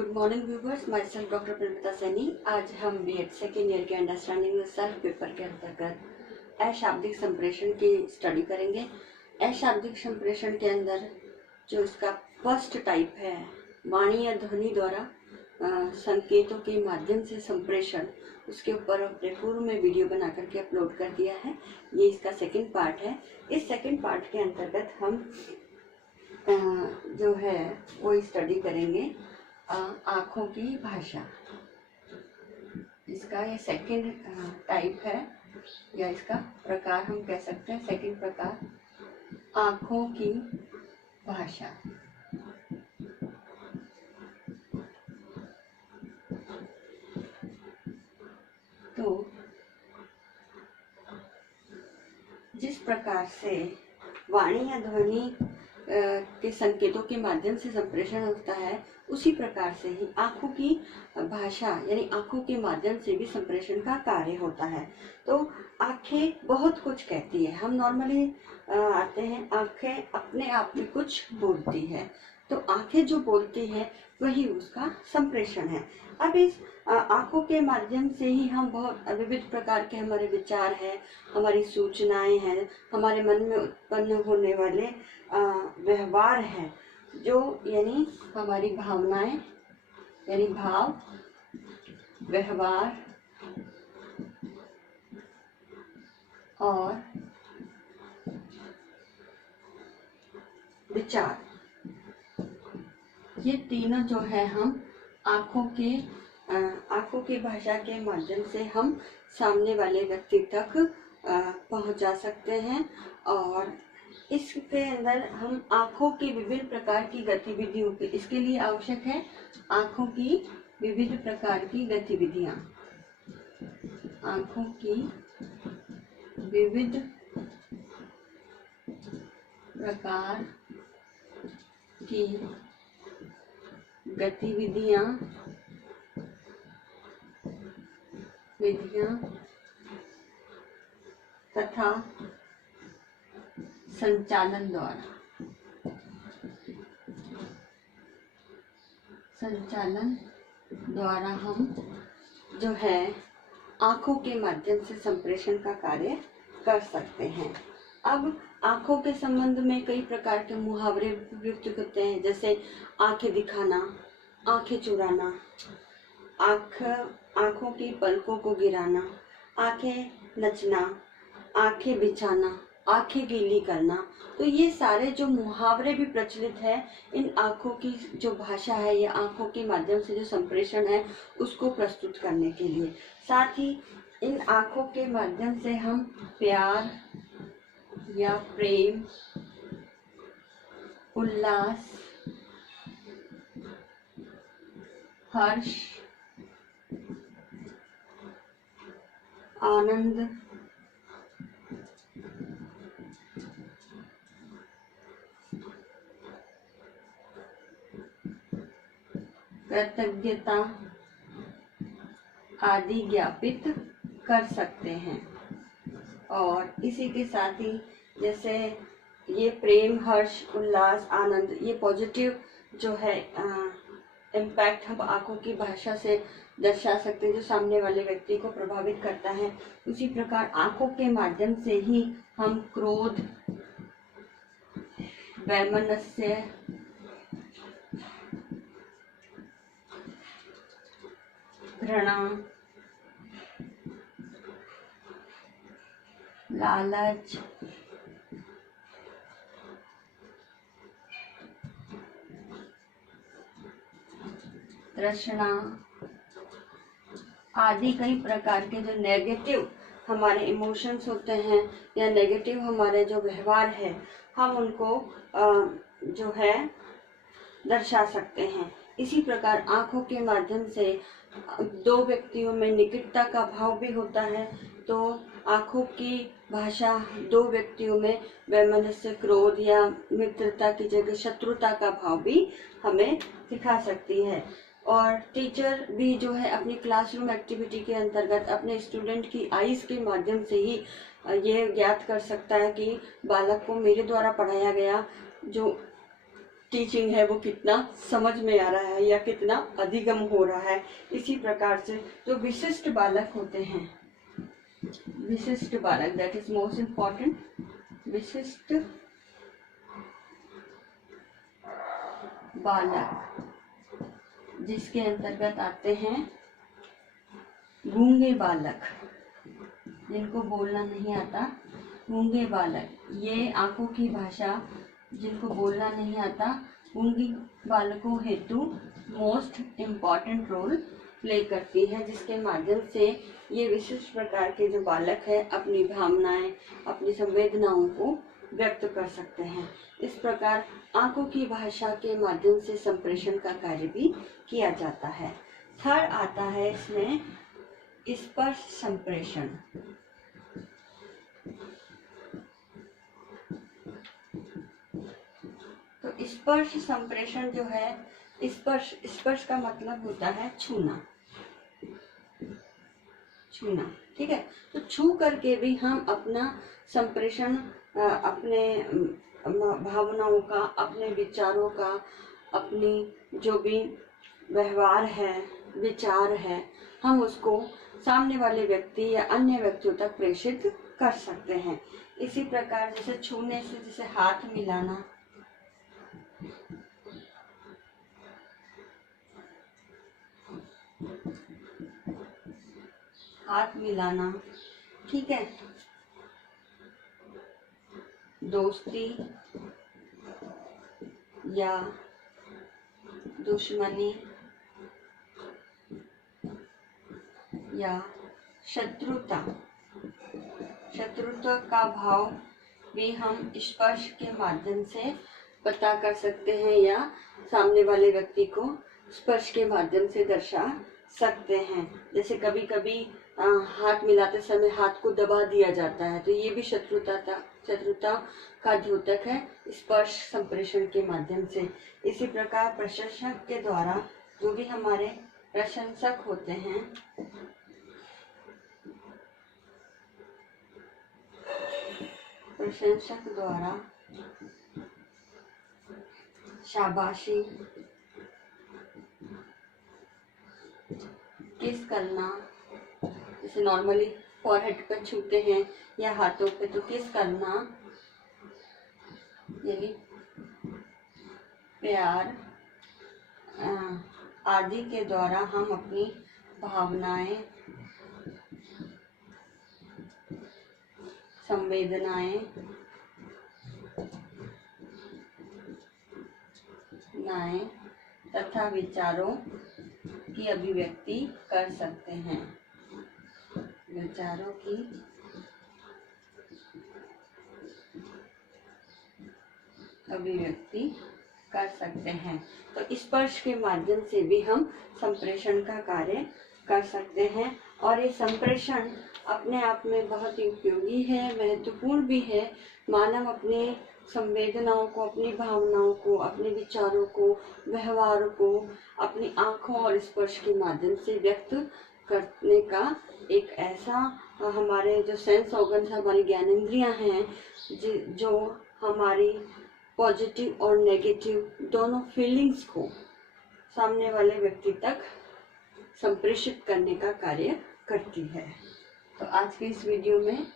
Good morning viewers, my self doctor प्रेमिता सैनी। आज हम BEd second year के अंडरस्टैंडिंग सेल्फ पेपर के अंतर्गत अशाब्दिक संप्रेषण की स्टडी करेंगे। अशाब्दिक संप्रेषण के अंदर जो इसका फर्स्ट टाइप है, वाणी या ध्वनि द्वारा संकेतों के माध्यम से संप्रेषण, उसके ऊपर अपने पूर्व में वीडियो बना करके अपलोड कर दिया है। ये इसका सेकंड पार्ट है। इस सेकंड पार्ट के अंतर्गत हम जो है वो स्टडी करेंगे आँखों की भाषा। इसका ये सेकंड टाइप है, या इसका प्रकार हम कह सकते हैं। सेकंड प्रकार, आँखों की भाषा। तो जिस प्रकार से वाणी या ध्वनि के संकेतों के माध्यम से संप्रेषण होता है, उसी प्रकार से ही आँखों की भाषा यानी आँखों के माध्यम से भी संप्रेषण का कार्य होता है। तो आँखें बहुत कुछ कहती है। हम नॉर्मली आते हैं, आँखें अपने आप में कुछ बोलती है, तो आँखें जो बोलती है वही उसका संप्रेषण है। अब इस आँखों के माध्यम से ही हम बहुत विविध प्रकार के हमारे विचार हैं, हमारी सूचनाएं हैं, हमारे मन में उत्पन्न होने वाले व्यवहार हैं, जो यानी हमारी भावनाएं यानी भाव, व्यवहार और विचार, ये तीनों जो है हम आँखों की भाषा के माध्यम से हम सामने वाले व्यक्ति तक पहुंचा सकते हैं। और इसके अंदर हम आँखों की विभिन्न प्रकार की गतिविधियों के, इसके लिए आवश्यक है आँखों की विविध प्रकार की गतिविधियां। आँखों की विविध प्रकार की गतिविधियां तथा संचालन द्वारा हम जो है आँखों के माध्यम से संप्रेषण का कार्य कर सकते हैं। अब आँखों के संबंध में कई प्रकार के मुहावरे प्रयुक्त होते हैं, जैसे आंखें दिखाना, आंखें चुराना, आँखों की पलकों को गिराना, आंखें नचना, आंखें बिछाना, आंखें गीली करना। तो ये सारे जो मुहावरे भी प्रचलित है, इन आँखों की जो भाषा है, ये आँखों के माध्यम से जो संप्रेषण है उसको प्रस्तुत करने के लिए। साथ ही इन आँखों के माध्यम से हम प्यार या प्रेम, उल्लास, हर्ष, आनंद, कृतज्ञता आदि ज्ञापित कर सकते हैं। और इसी के साथ ही जैसे ये प्रेम, हर्ष, उल्लास, आनंद, ये पॉजिटिव जो है इम्पैक्ट हम आँखों की भाषा से दर्शा सकते हैं, जो सामने वाले व्यक्ति को प्रभावित करता है। उसी प्रकार आँखों के माध्यम से ही हम क्रोध, वैमनस्य, घृणा, लालच, तृष्णा आदि कई प्रकार के जो नेगेटिव हमारे इमोशंस होते हैं या नेगेटिव हमारे जो व्यवहार है, हम उनको जो है दर्शा सकते हैं। इसी प्रकार आँखों के माध्यम से दो व्यक्तियों में निकटता का भाव भी होता है, तो आँखों की भाषा दो व्यक्तियों में वैमनस्य, क्रोध या मित्रता की जगह शत्रुता का भाव भी हमें दिखा सकती है। और टीचर भी जो है अपनी क्लासरूम एक्टिविटी के अंतर्गत अपने स्टूडेंट की आईज के माध्यम से ही ये ज्ञात कर सकता है कि बालक को मेरे द्वारा पढ़ाया गया जो टीचिंग है वो कितना समझ में आ रहा है या कितना अधिगम हो रहा है। इसी प्रकार से जो विशिष्ट बालक होते हैं, विशिष्ट बालक, दैट इज मोस्ट इम्पॉर्टेंट, विशिष्ट बालक जिसके अंतर्गत आते हैं गूंगे बालक, जिनको बोलना नहीं आता, गूंगे बालक। ये आंखों की भाषा जिनको बोलना नहीं आता, गूंगे बालकों हेतु मोस्ट इम्पॉर्टेंट रोल प्ले करती है, जिसके माध्यम से ये विशिष्ट प्रकार के जो बालक है अपनी भावनाएं, अपनी संवेदनाओं को व्यक्त कर सकते हैं। इस प्रकार आंखों की भाषा के माध्यम से संप्रेषण का कार्य भी किया जाता है। थर्ड आता है इसमें स्पर्श संप्रेषण। तो स्पर्श संप्रेषण जो है, स्पर्श का मतलब होता है छूना, छूना, ठीक है। तो छू करके भी हम अपना संप्रेषण, अपने भावनाओं का, अपने विचारों का, अपनी जो भी व्यवहार है, विचार है, हम उसको सामने वाले व्यक्ति या अन्य व्यक्तियों तक प्रेषित कर सकते हैं। इसी प्रकार जैसे छूने से, जैसे हाथ मिलाना, हाथ मिलाना, ठीक है, दोस्ती या दुश्मनी या शत्रुता, शत्रुता का भाव भी हम स्पर्श के माध्यम से पता कर सकते हैं या सामने वाले व्यक्ति को स्पर्श के माध्यम से दर्शा सकते हैं। जैसे कभी कभी हाथ मिलाते समय हाथ को दबा दिया जाता है, तो ये भी शत्रुता का द्योतक है स्पर्श संप्रेषण के माध्यम से। इसी प्रकार प्रशंसक के द्वारा, जो भी हमारे प्रशंसक होते हैं, प्रशंसक द्वारा शाबाशी, किस करना, जैसे नॉर्मली फॉरहेड पर छूते हैं या हाथों पे, तो किस करना यानी प्यार आदि के द्वारा हम अपनी भावनाएं, संवेदनाएं तथा विचारों की अभिव्यक्ति कर सकते हैं, विचारों की अभिव्यक्ति कर सकते हैं। तो स्पर्श के माध्यम से भी हम संप्रेषण का कार्य कर सकते हैं, और ये संप्रेषण अपने आप में बहुत ही उपयोगी है, महत्वपूर्ण भी है। मानव अपनी संवेदनाओं को, अपनी भावनाओं को, अपने विचारों को, व्यवहार को अपनी आँखों और स्पर्श के माध्यम से व्यक्त करने का एक ऐसा, हमारे जो सेंस ऑर्गन्स, हमारी ज्ञानेंद्रियां हैं, जो हमारी पॉजिटिव और नेगेटिव दोनों फीलिंग्स को सामने वाले व्यक्ति तक संप्रेषित करने का कार्य करती है। तो आज के इस वीडियो में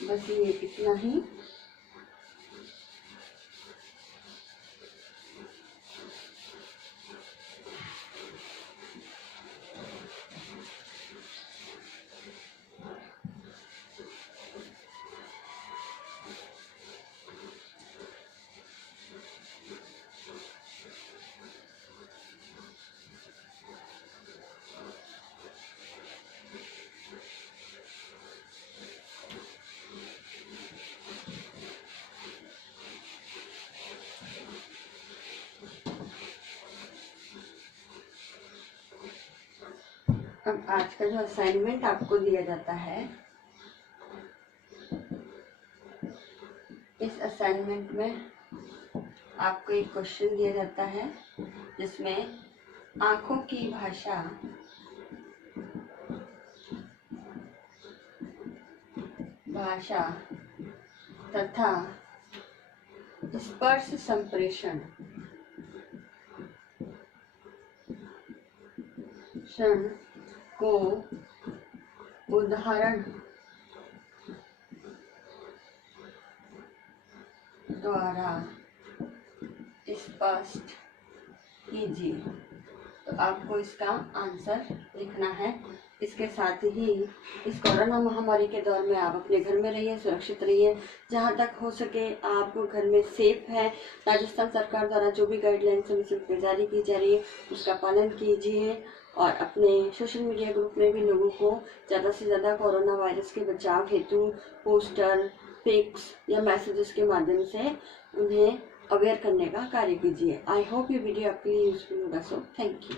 बस ये इतना ही। अब आज का जो असाइनमेंट आपको दिया जाता है, इस असाइनमेंट में आपको एक क्वेश्चन दिया जाता है जिसमें आँखों की भाषा तथा स्पर्श संप्रेषण संप्रेषण को उदाहरण द्वारा स्पष्ट कीजिए। तो आपको इसका आंसर लिखना है। इसके साथ ही इस कोरोना महामारी के दौर में आप अपने घर में रहिए, सुरक्षित रहिए। जहाँ तक हो सके आप घर में सेफ है। राजस्थान सरकार द्वारा जो भी गाइडलाइंस जारी की जा रही है उसका पालन कीजिए और अपने सोशल मीडिया ग्रुप में भी लोगों को ज़्यादा से ज़्यादा कोरोना वायरस के बचाव हेतु पोस्टर, पिक्स या मैसेजेस के माध्यम से उन्हें अवेयर करने का कार्य कीजिए। आई होप ये वीडियो आपके लिए यूजफुल होगा। So thank you.